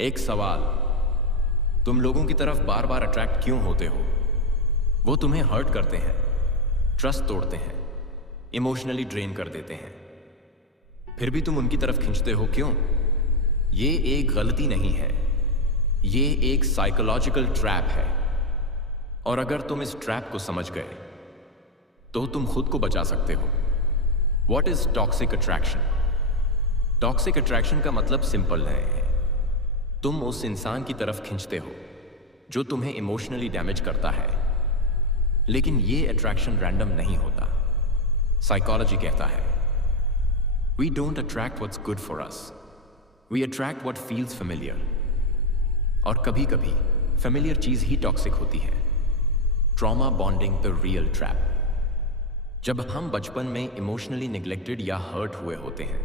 एक सवाल, तुम लोगों की तरफ बार बार अट्रैक्ट क्यों होते हो? वो तुम्हें हर्ट करते हैं, ट्रस्ट तोड़ते हैं, इमोशनली ड्रेन कर देते हैं, फिर भी तुम उनकी तरफ खींचते हो क्यों? ये एक गलती नहीं है, ये एक साइकोलॉजिकल ट्रैप है। और अगर तुम इस ट्रैप को समझ गए तो तुम खुद को बचा सकते हो। What is toxic attraction? Toxic attraction का मतलब सिंपल है, तुम उस इंसान की तरफ खींचते हो जो तुम्हें इमोशनली डैमेज करता है। लेकिन ये अट्रैक्शन रैंडम नहीं होता। साइकोलॉजी कहता है we don't attract what's good for us, we attract what feels familiar. और कभी कभी फेमिलियर चीज ही टॉक्सिक होती है। Trauma bonding the real trap. जब हम बचपन में इमोशनली निग्लेक्टेड या हर्ट हुए होते हैं,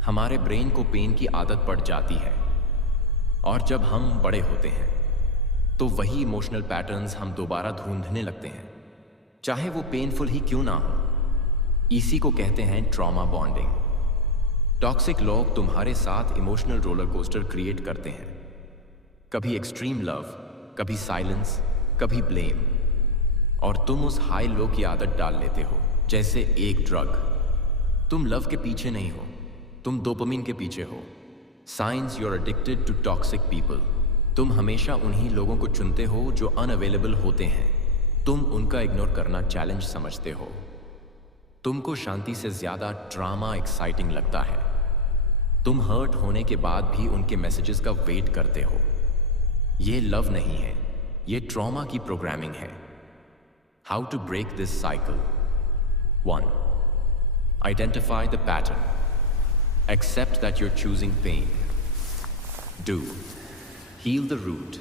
हमारे ब्रेन को पेन की आदत पड़ जाती है। और जब हम बड़े होते हैं तो वही इमोशनल पैटर्न्स हम दोबारा ढूंढने लगते हैं, चाहे वो पेनफुल ही क्यों ना हो। इसी को कहते हैं ट्रॉमा बॉन्डिंग। टॉक्सिक लोग तुम्हारे साथ इमोशनल रोलर कोस्टर क्रिएट करते हैं। कभी एक्सट्रीम लव, कभी साइलेंस, कभी ब्लेम। और तुम उस हाई लो की आदत डाल लेते हो, जैसे एक ड्रग। तुम लव के पीछे नहीं हो, तुम डोपामिन के पीछे हो। Science you are addicted to toxic people. तुम हमेशा उन्हीं लोगों को चुनते हो जो अनअवेलेबल होते हैं। तुम उनका इग्नोर करना चैलेंज समझते हो। तुमको शांति से ज्यादा ड्रामा एक्साइटिंग लगता है। तुम हर्ट होने के बाद भी उनके मैसेजेस का वेट करते हो। ये लव नहीं है, ये ट्रॉमा की प्रोग्रामिंग है। How to break this cycle? 1. Identify the pattern. Accept that you're choosing pain. 2. Heal the root.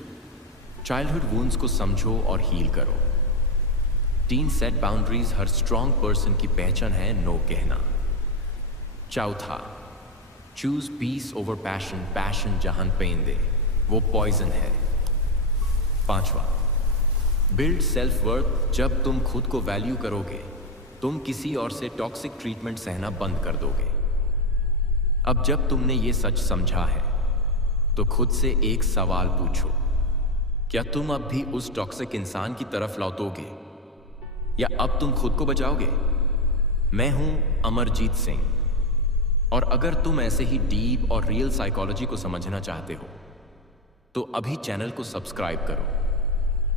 Childhood wounds को समझो और हील करो। 3. Set boundaries. हर strong person की पहचान है नो कहना। 4. Choose peace over passion. Passion जहां पेन दे वो पॉइजन है। 5. Build self-worth. जब तुम खुद को वैल्यू करोगे, तुम किसी और से टॉक्सिक ट्रीटमेंट सहना बंद कर दोगे। अब जब तुमने ये सच समझा है तो खुद से एक सवाल पूछो, क्या तुम अब भी उस टॉक्सिक इंसान की तरफ लौटोगे या अब तुम खुद को बचाओगे? मैं हूं अमरजीत सिंह, और अगर तुम ऐसे ही डीप और रियल साइकोलॉजी को समझना चाहते हो तो अभी चैनल को सब्सक्राइब करो।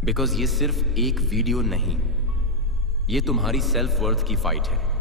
बिकॉज ये सिर्फ एक वीडियो नहीं, ये तुम्हारी सेल्फ वर्थ की फाइट है।